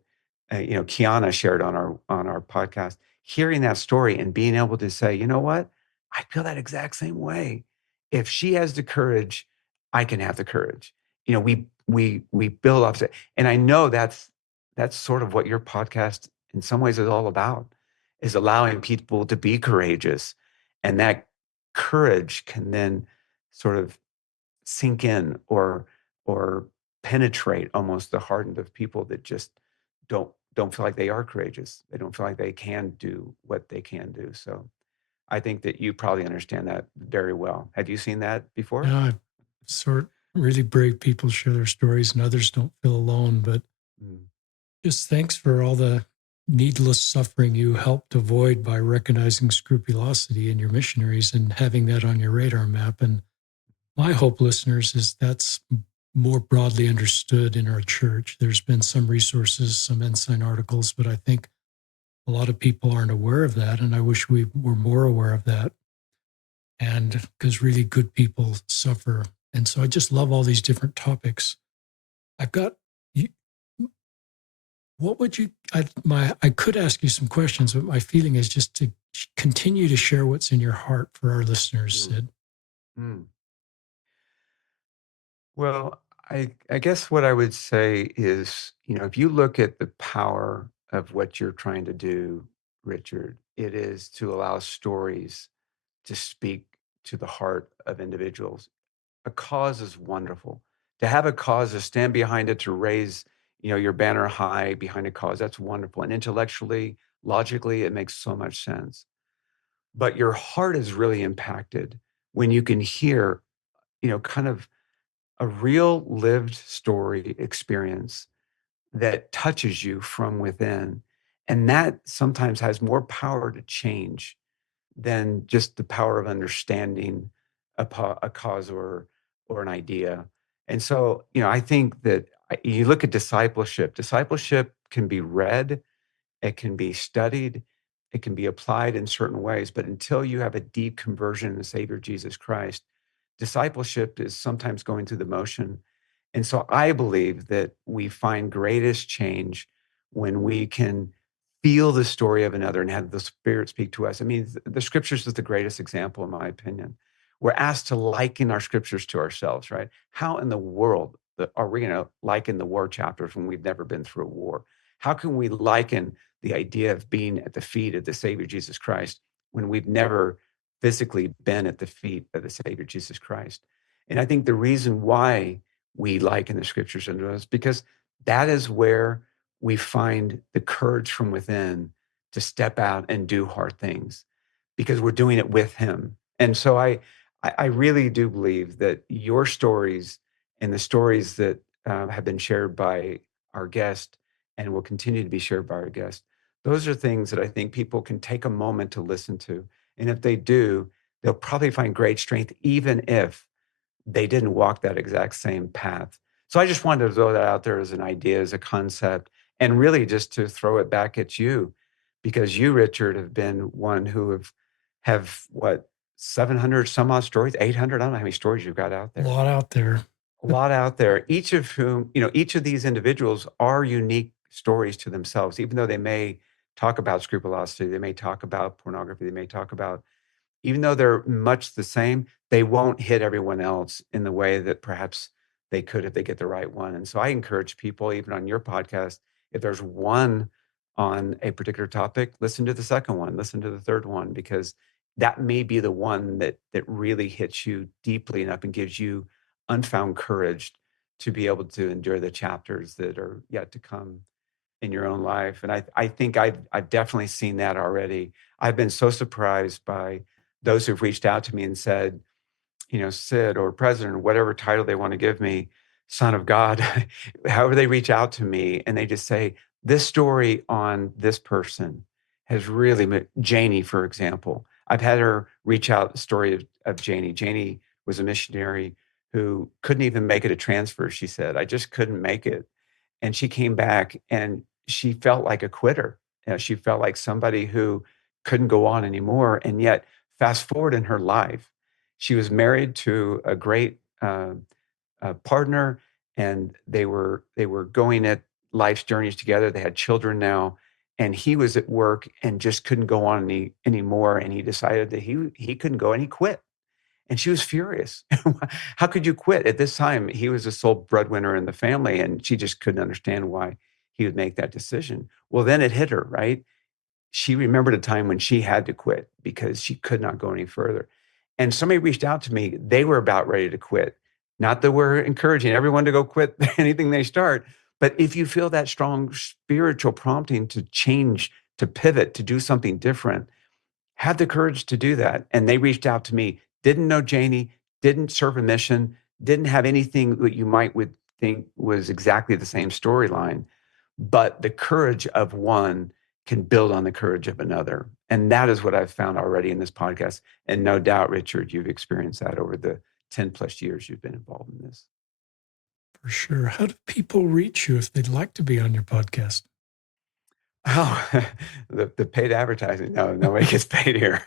Kiana shared on our podcast, hearing that story and being able to say, you know what? I feel that exact same way. If she has the courage, I can have the courage. We build off it. And I know that's sort of what your podcast in some ways is all about, is allowing people to be courageous. And that courage can then sort of sink in or penetrate almost the hardened of people that just don't feel like they are courageous. They don't feel like they can do what they can do. So I think that you probably understand that very well. Have you seen that before? Yeah, sort really brave people share their stories and others don't feel alone. But Mm, just thanks for all the needless suffering you helped avoid by recognizing scrupulosity in your missionaries and having that on your radar map. And my hope, listeners, is that's more broadly understood in our church. There's been some resources, some ensign articles, but I think a lot of people aren't aware of that. And I wish we were more aware of that. And because really good people suffer. And so I just love all these different topics. I've got you. What would you? I could ask you some questions, but my feeling is just to continue to share what's in your heart for our listeners, mm, Sid. mm. Well, I guess what I would say is, if you look at the power of what you're trying to do, Richard, it is to allow stories to speak to the heart of individuals. A cause is wonderful. to have a cause, to stand behind it, to raise, your banner high behind a cause, that's wonderful. And intellectually, logically, it makes so much sense. But your heart is really impacted when you can hear, kind of a real lived story experience that touches you from within. And that sometimes has more power to change than just the power of understanding a cause or an idea. And so, I think that you look at discipleship. Discipleship can be read, it can be studied, it can be applied in certain ways, but until you have a deep conversion in the Savior Jesus Christ, discipleship is sometimes going through the motion. And so I believe that we find greatest change when we can feel the story of another and have the Spirit speak to us. I mean, the scriptures is the greatest example, in my opinion. We're asked to liken our scriptures to ourselves, right? How in the world are we going to liken the war chapters when we've never been through a war? How can we liken the idea of being at the feet of the Savior Jesus Christ when we've never physically been at the feet of the Savior Jesus Christ? And I think the reason why we liken the scriptures unto us because that is where we find the courage from within to step out and do hard things because we're doing it with him. And so I really do believe that your stories and the stories that have been shared by our guest and will continue to be shared by our guest, those are things that I think people can take a moment to listen to. And if they do, they'll probably find great strength, even if they didn't walk that exact same path. So I just wanted to throw that out there as an idea, as a concept, and really just to throw it back at you, because you, Richard, have been one who have what 700 some odd stories, 800. I don't know how many stories you've got out A there. lot out there. A lot out there. Each of whom, each of these individuals are unique stories to themselves, even though they may talk about scrupulosity, they may talk about pornography, they may talk about even though they're much the same, they won't hit everyone else in the way that perhaps they could if they get the right one. And so I encourage people, even on your podcast, if there's one on a particular topic, listen to the second one, listen to the third one, because that may be the one that really hits you deeply enough and gives you unfound courage to be able to endure the chapters that are yet to come in your own life. And I think I've definitely seen that already. I've been so surprised by those who've reached out to me and said, Sid or president or whatever title they want to give me, son of God, however they reach out to me and they just say, this story on this person has really, Janie, for example, I've had her reach out the story of Janie. Janie was a missionary who couldn't even make it a transfer. She said, I just couldn't make it. And she came back and she felt like a quitter. She felt like somebody who couldn't go on anymore. And yet, fast forward in her life, she was married to a great partner, and they were going at life's journeys together. They had children now, and he was at work and just couldn't go on anymore. And he decided that he couldn't go, and he quit. And she was furious. How could you quit? At this time, he was the sole breadwinner in the family, and she just couldn't understand why he would make that decision. Well, then it hit her, right? She remembered a time when she had to quit because she could not go any further. And somebody reached out to me. They were about ready to quit. Not that we're encouraging everyone to go quit anything they start, but if you feel that strong spiritual prompting to change, to pivot, to do something different, had the courage to do that. And they reached out to me, didn't know Janie, didn't serve a mission, didn't have anything that you might would think was exactly the same storyline. But the courage of one can build on the courage of another. And that is what I've found already in this podcast. And no doubt, Richard, you've experienced that over the 10 plus years you've been involved in this. For sure. How do people reach you if they'd like to be on your podcast? Oh, the paid advertising. No, nobody gets paid here.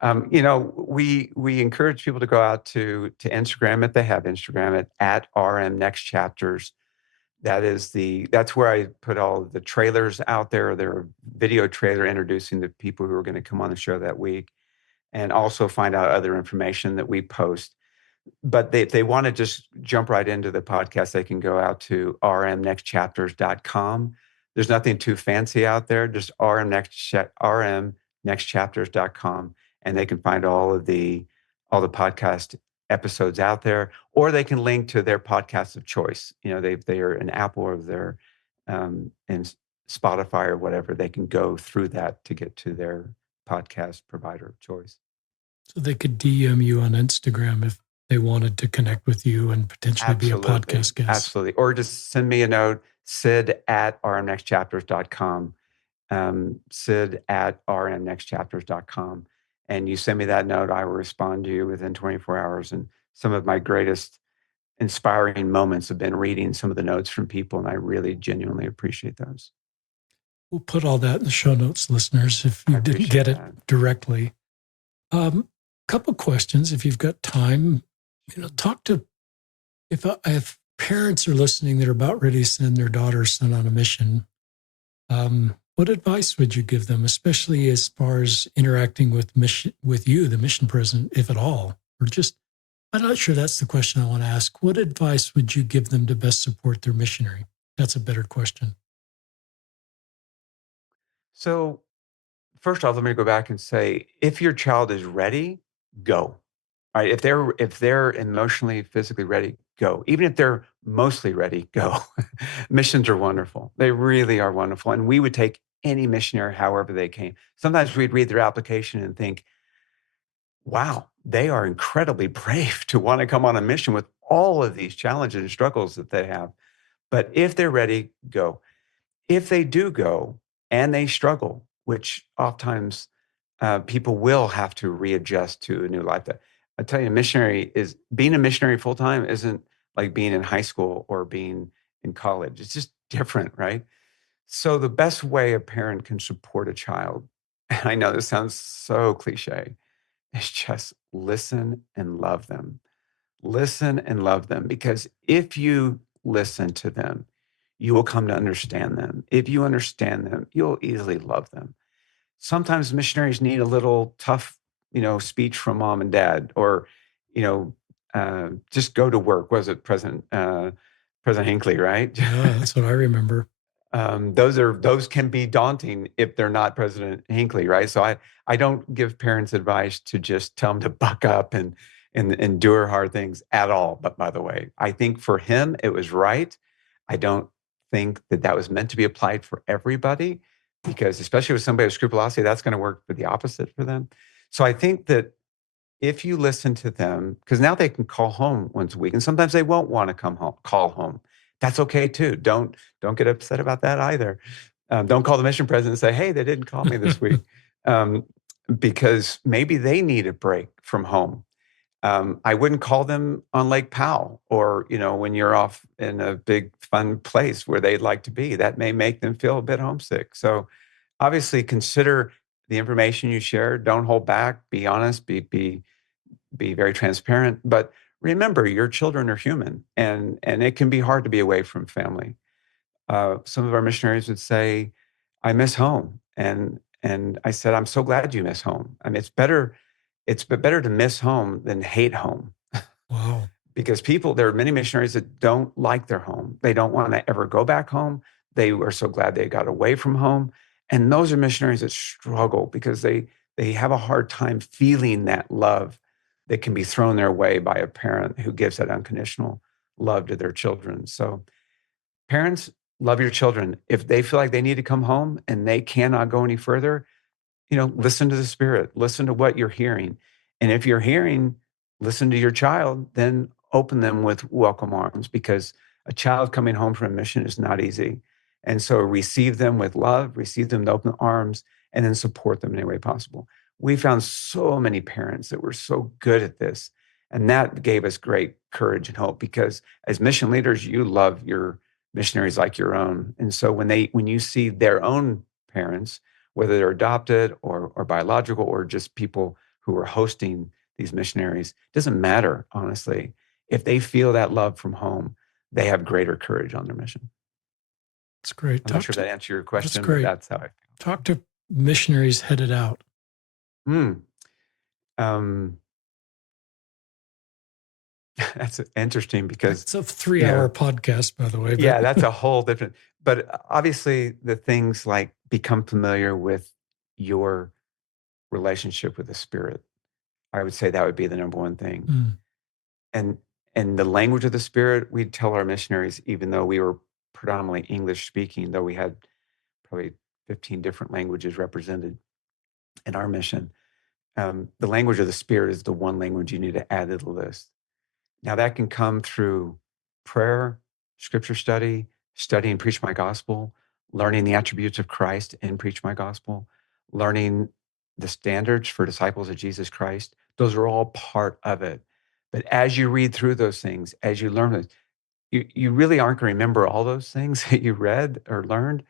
We encourage people to go out to Instagram if they have Instagram at RM Next Chapters. That's where I put all of the trailers out there. There are video trailer introducing the people who are going to come on the show that week, and also find out other information that we post. But if they want to just jump right into the podcast, they can go out to rmnextchapters.com. There's nothing too fancy out there, just rmnextchapters.com, and they can find all the podcast episodes out there, or they can link to their podcast of choice. They are an Apple or they're in Spotify or whatever. They can go through that to get to their podcast provider of choice. So they could DM you on Instagram if they wanted to connect with you and potentially be a Absolutely. podcast guest. Absolutely. Or just send me a note, sid@rmnextchapters.com, sid@rmnextchapters.com. And you send me that note, I will respond to you within 24 hours. And some of my greatest inspiring moments have been reading some of the notes from people, and I really genuinely appreciate those. We'll put all that in the show notes, listeners, if I you didn't appreciate get it that. directly. Couple questions, if you've got time. Talk to if parents are listening that are about ready to send their daughter or son on a mission. What advice would you give them, especially as far as interacting with you, the mission president, if at all, or just? I'm not sure that's the question I want to ask. What advice would you give them to best support their missionary? That's a better question. So, first off, let me go back and say, if your child is ready, go. Right? If they're emotionally, physically ready, go. Even if they're mostly ready, go. Missions are wonderful. They really are wonderful. And we would take any missionary however they came. Sometimes we'd read their application and think, wow, they are incredibly brave to want to come on a mission with all of these challenges and struggles that they have. But if they're ready, go. If they do go and they struggle, which oftentimes people will have to readjust to a new life. I tell you, being a missionary full time isn't like being in high school or being in college. It's just different, right? So the best way a parent can support a child, and I know this sounds so cliche, is just listen and love them. Listen and love them, because if you listen to them, you will come to understand them. If you understand them, you'll easily love them. Sometimes missionaries need a little tough, speech from mom and dad, or, just go to work. Was it President Hinckley, right? Yeah, that's what I remember. Those can be daunting if they're not President Hinckley, right? So I don't give parents advice to just tell them to buck up and endure hard things at all. But by the way, I think for him it was right. I don't think that that was meant to be applied for everybody, because especially with somebody with scrupulosity, that's going to work for the opposite for them. So I think that if you listen to them, because now they can call home once a week, and sometimes they won't want to call home. That's okay too. Don't get upset about that either. Don't call the mission president and say, "Hey, they didn't call me this week," um, because maybe they need a break from home. I wouldn't call them on Lake Powell, or when you're off in a big fun place where they'd like to be. That may make them feel a bit homesick. So obviously, consider the information you share. Don't hold back. Be honest. Be very transparent. But remember, your children are human, and it can be hard to be away from family. Some of our missionaries would say, "I miss home," and I said, "I'm so glad you miss home. I mean, it's better to miss home than hate home." Wow. Because there are many missionaries that don't like their home. They don't want to ever go back home. They are so glad they got away from home. And those are missionaries that struggle because they have a hard time feeling that love that can be thrown their way by a parent who gives that unconditional love to their children. So parents, love your children. If they feel like they need to come home and they cannot go any further, listen to the spirit, listen to what you're hearing. And if you're hearing, listen to your child, then open them with welcome arms, because a child coming home from a mission is not easy. And so receive them with love, receive them with open arms, and then support them in any way possible. We found so many parents that were so good at this. And that gave us great courage and hope, because as mission leaders, you love your missionaries like your own. And so when you see their own parents, whether they're adopted or biological or just people who are hosting these missionaries, doesn't matter, honestly. If they feel that love from home, they have greater courage on their mission. That's great. I'm not sure if that answered your That's question, but great. that's how I Talk to missionaries headed out. feel. Um, that's interesting because, It's a you know, 3-hour podcast, by the way, but yeah, that's a whole different, but obviously the things like become familiar with your relationship with the spirit. I would say that would be the number one thing. mm, And and the language of the Spirit, we tell our missionaries, even though we were predominantly English speaking, though we had probably 15 different languages represented in our mission, the language of the Spirit is the one language you need to add to the list. Now, that can come through prayer, scripture study, study and preach my gospel, learning the attributes of Christ and preach my gospel, learning the standards for disciples of Jesus Christ. Those are all part of it. But as you read through those things, as you learn those, you really aren't going to remember all those things that you read or learned.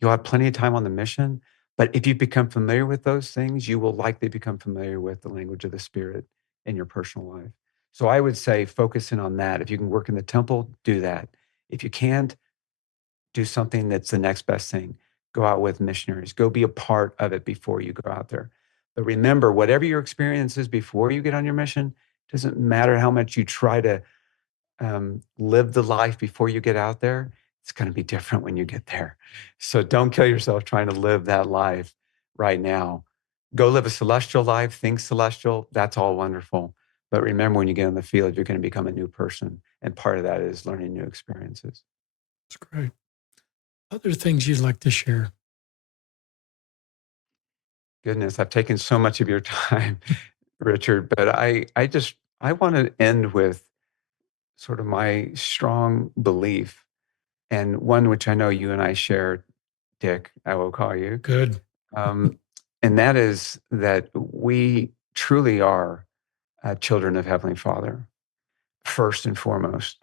You'll have plenty of time on the mission. But if you become familiar with those things, you will likely become familiar with the language of the Spirit in your personal life. So I would say focus in on that. If you can work in the temple, do that. If you can't, do something that's the next best thing. Go out with missionaries. Go be a part of it before you go out there. But remember, whatever your experience is before you get on your mission, doesn't matter how much you try to live the life before you get out there, it's going to be different when you get there. So don't kill yourself trying to live that life right now. Go live a celestial life, think celestial. That's all wonderful. But remember, when you get in the field, you're going to become a new person. And part of that is learning new experiences. That's great. Other things you'd like to share? Goodness, I've taken so much of your time, Richard, but I want to end with sort of my strong belief, and one which I know you and I share, Dick, I will call you. Good. Um, and that is that we truly are children of Heavenly Father, first and foremost.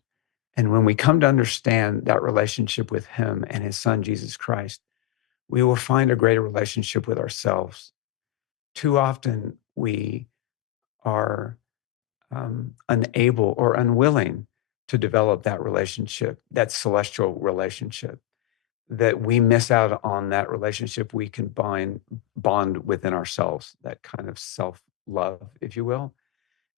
And when we come to understand that relationship with Him and His Son, Jesus Christ, we will find a greater relationship with ourselves. Too often we are unable or unwilling to develop that relationship, that celestial relationship, that we miss out on that relationship we can bond within ourselves, that kind of self-love, if you will.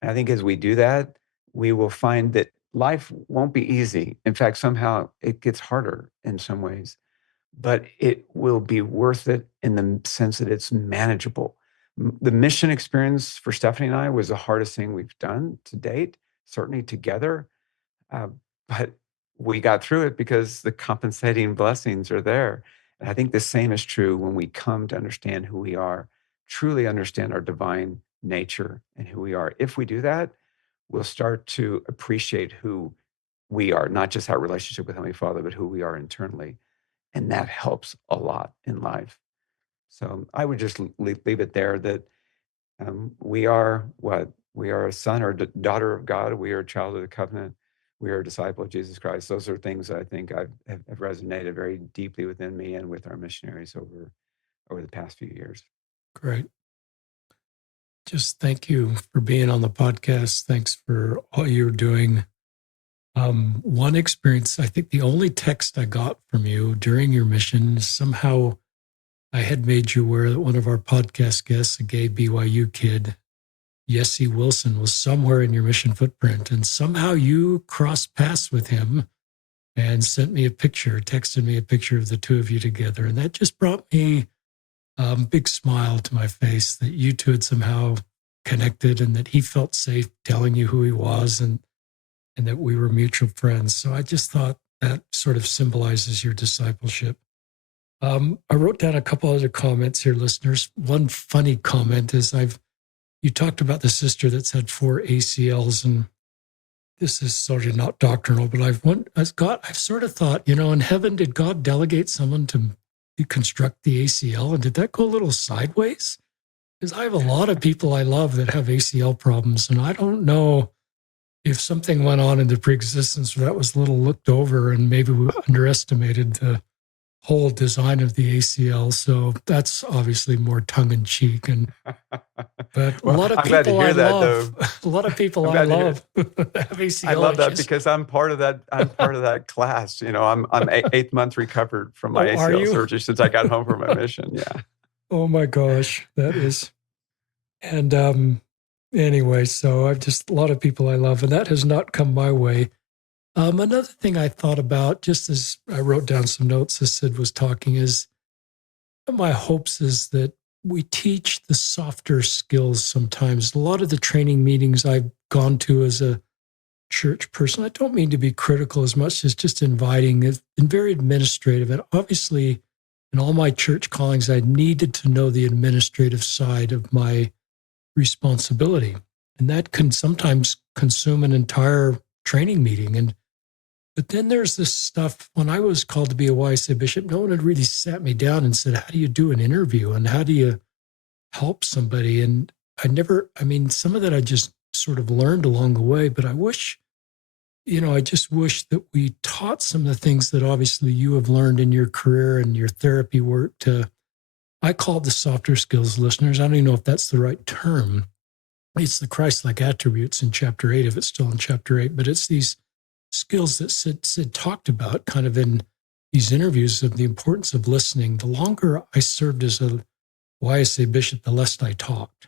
And I think as we do that, we will find that life won't be easy. In fact, somehow it gets harder in some ways, but it will be worth it in the sense that it's manageable. The mission experience for Stephanie and I was the hardest thing we've done to date, certainly together. Uh, but we got through it because the compensating blessings are there. And I think the same is true when we come to understand who we are, truly understand our divine nature and who we are. If we do that, we'll start to appreciate who we are, not just our relationship with Heavenly Father, but who we are internally. And that helps a lot in life. So I would just leave it there that we are what? We are a son or daughter of God. We are a child of the covenant. We are a disciple of Jesus Christ. Those are things that I think have resonated very deeply within me and with our missionaries over the past few years. Great. Just thank you for being on the podcast. Thanks for all you're doing. One experience, I think the only text I got from you during your mission is somehow I had made you aware that one of our podcast guests, a gay BYU kid, Yessie Wilson, was somewhere in your mission footprint. And somehow you crossed paths with him and sent me a picture, texted me a picture of the two of you together. And that just brought me a big smile to my face that you two had somehow connected and that he felt safe telling you who he was and that we were mutual friends. So I just thought that sort of symbolizes your discipleship. I wrote down a couple other comments here, listeners. One funny comment is you talked about the sister that's had 4 ACLs, and this is sort of not doctrinal, but I've sort of thought, in heaven, did God delegate someone to construct the ACL, and did that go a little sideways? Because I have a lot of people I love that have ACL problems, and I don't know if something went on in the preexistence that was a little looked over, and maybe we underestimated the whole design of the ACL. So that's obviously more tongue in cheek. But Well, a lot of I'm glad to people I hear that, love, though. a lot of people I'm I glad to hear. love have I ACL love that issues. because I'm part of that. I'm part of that class. I'm 8 months recovered from my Oh, are ACL you? surgery since I got home from my mission. Yeah. Oh my gosh, that is. And anyway, so I've just a lot of people I love, and that has not come my way. Another thing I thought about, just as I wrote down some notes as Sid was talking, is my hopes is that we teach the softer skills sometimes. A lot of the training meetings I've gone to as a church person. I don't mean to be critical as much as just inviting. It's been very administrative. And obviously, in all my church callings, I needed to know the administrative side of my responsibility. And that can sometimes consume an entire training meeting. But then there's this stuff. When I was called to be a YSA bishop, no one had really sat me down and said, how do you do an interview and how do you help somebody? And some of that I just sort of learned along the way, but I just wish that we taught some of the things that obviously you have learned in your career and your therapy work I call it the softer skills, listeners. I don't even know if that's the right term. It's the Christ-like attributes in chapter 8, if it's still in chapter 8, but it's these skills that Sid talked about kind of in these interviews of the importance of listening. The longer I served as a YSA bishop, the less I talked.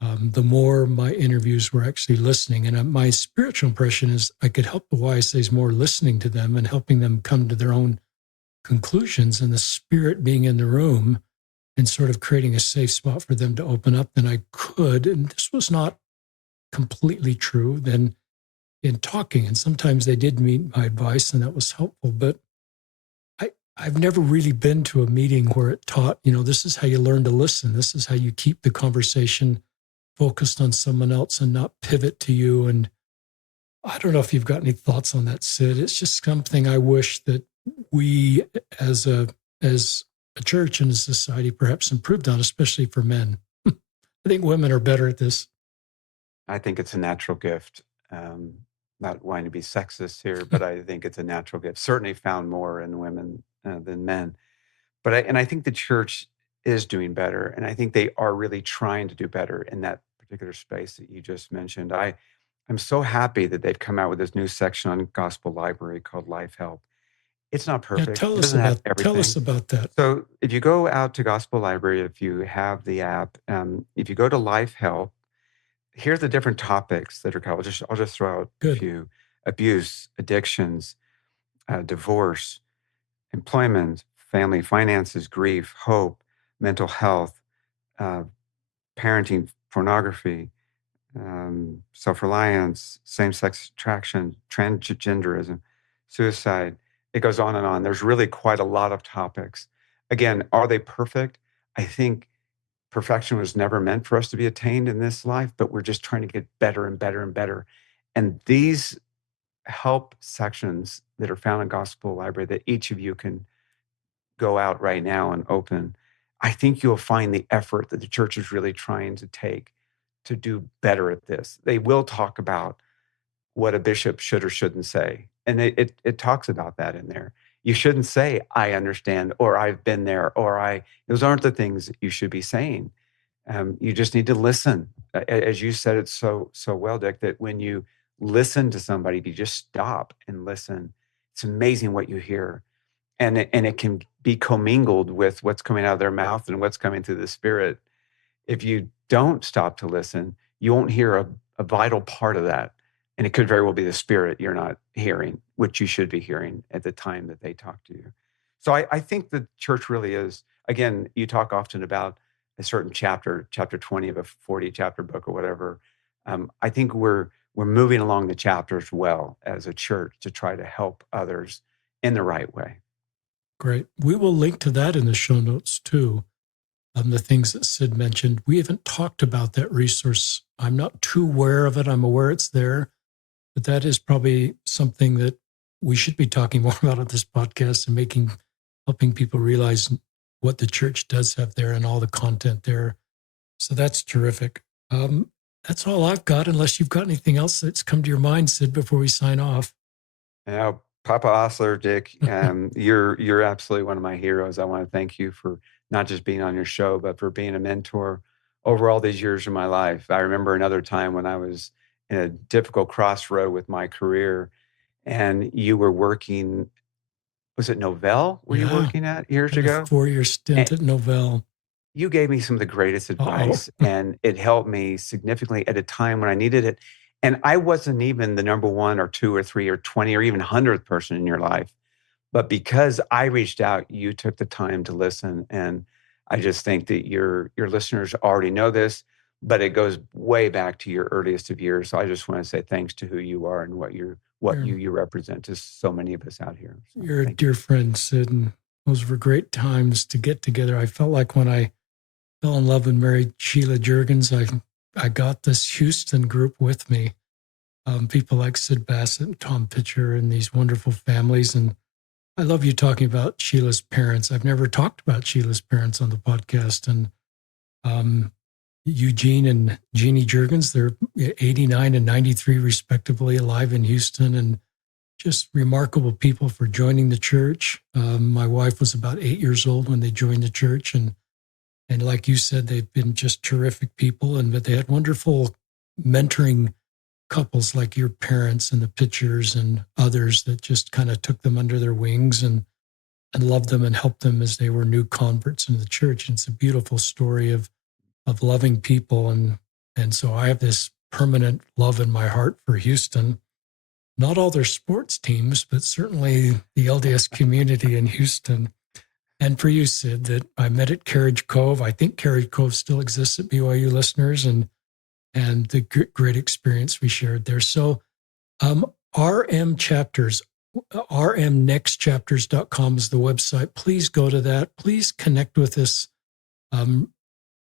The more my interviews were actually listening. And my spiritual impression is I could help the YSAs more listening to them and helping them come to their own conclusions, and the spirit being in the room and sort of creating a safe spot for them to open up than I could. And this was not completely true then in talking. And sometimes they did meet my advice and that was helpful. But I've never really been to a meeting where it taught, this is how you learn to listen. This is how you keep the conversation focused on someone else and not pivot to you. And I don't know if you've got any thoughts on that, Sid. It's just something I wish that we as a church and a society perhaps improved on, especially for men. I think women are better at this. I think it's a natural gift. Not wanting to be sexist here, but I think it's a natural gift. Certainly found more in women than men. But I think the church is doing better, and I think they are really trying to do better in that particular space that you just mentioned. I'm so happy that they've come out with this new section on Gospel Library called Life Help. It's not Yeah, perfect. tell It us doesn't have about everything. that. So if you go out to Gospel Library, if you have the app, if you go to Life Help, here's the different topics that are covered. I'll just throw out a Good. few: abuse, addictions, divorce, employment, family finances, grief, hope, mental health, uh, parenting, pornography, self-reliance, same-sex attraction, transgenderism, suicide. It goes on and on. There's really quite a lot of topics. Again, are they perfect? I think perfection was never meant for us to be attained in this life, but we're just trying to get better and better and better. And these help sections that are found in Gospel Library that each of you can go out right now and open, I think you'll find the effort that the church is really trying to take to do better at this. They will talk about what a bishop should or shouldn't say. And it talks about that in there. You shouldn't say, I understand, or I've been there, or those aren't the things that you should be saying. You just need to listen. As you said it so well, Dick, that when you listen to somebody, if you just stop and listen, it's amazing what you hear. And it can be commingled with what's coming out of their mouth and what's coming through the spirit. If you don't stop to listen, you won't hear a vital part of that. And it could very well be the spirit you're not hearing, which you should be hearing at the time that they talk to you. So I think the church really is, again, you talk often about a certain chapter 20 of a 40 chapter book or whatever. I think we're moving along the chapters well as a church to try to help others in the right way. Great. We will link to that in the show notes too. The things that Sid mentioned. We haven't talked about that resource. I'm not too aware of it. I'm aware it's there, but that is probably something that we should be talking more about on this podcast and helping people realize what the church does have there and all the content there. So that's terrific. That's all I've got, unless you've got anything else that's come to your mind, Sid, before we sign off. Now, Papa Osler, Dick, you're absolutely one of my heroes. I want to thank you for not just being on your show, but for being a mentor over all these years of my life. I remember another time when I was in a difficult crossroad with my career, and you were working. Was it Novell? Were you Yeah, working at years had a ago? 4-year stint at Novell. You gave me some of the greatest Uh-oh. advice, and it helped me significantly at a time when I needed it. And I wasn't even the number 1 or 2 or 3 or 20 or even 100th person in your life. But because I reached out, you took the time to listen. And I just think that your listeners already know this. but it goes way back to your earliest of years. So I just want to say thanks to who you are and what You're, you represent to so many of us out here. So you're a thank you. dear friend, Sid, and those were great times to get together. I felt like when I fell in love and married Sheila Jurgens, I got this Houston group with me. People like Sid Bassett and Tom Pitcher and these wonderful families. And I love you talking about Sheila's parents. I've never talked about Sheila's parents on the podcast. And um, Eugene and Jeannie Jurgens, they're 89 and 93 respectively, alive in Houston, and just remarkable people for joining the church. My wife was about 8 years old when they joined the church, and like you said, they've been just terrific people, and but they had wonderful mentoring couples like your parents and the Pitchers and others that just kind of took them under their wings and loved them and helped them as they were new converts into the church. And it's a beautiful story of loving people, and so I have this permanent love in my heart for Houston. Not all their sports teams, but certainly the LDS community in Houston. And for you, Sid, that I met at Carriage Cove. I think Carriage Cove still exists at BYU, listeners, and the great experience we shared there. So RM Chapters, rmnextchapters.com is the website. Please go to that. Please connect with this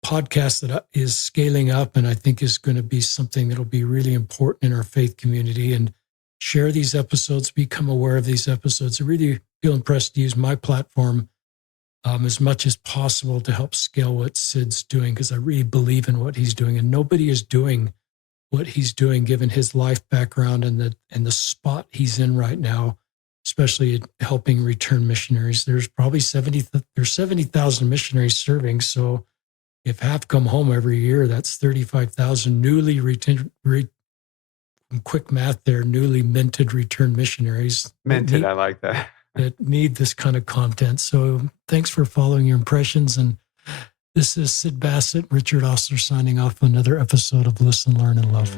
podcast that is scaling up, and I think is going to be something that will be really important in our faith community. And share these episodes, become aware of these episodes. I really feel impressed to use my platform as much as possible to help scale what Sid's doing, because I really believe in what he's doing, and nobody is doing what he's doing given his life background and the spot he's in right now, especially helping return missionaries. There's probably 70,000 missionaries serving. So if half come home every year, that's 35,000 newly returned. Quick math there, newly minted return missionaries. Minted, I like that. That need this kind of content. So thanks for following your impressions. And this is Sid Bassett, Richard Osler signing off another episode of Listen, Learn, and Love.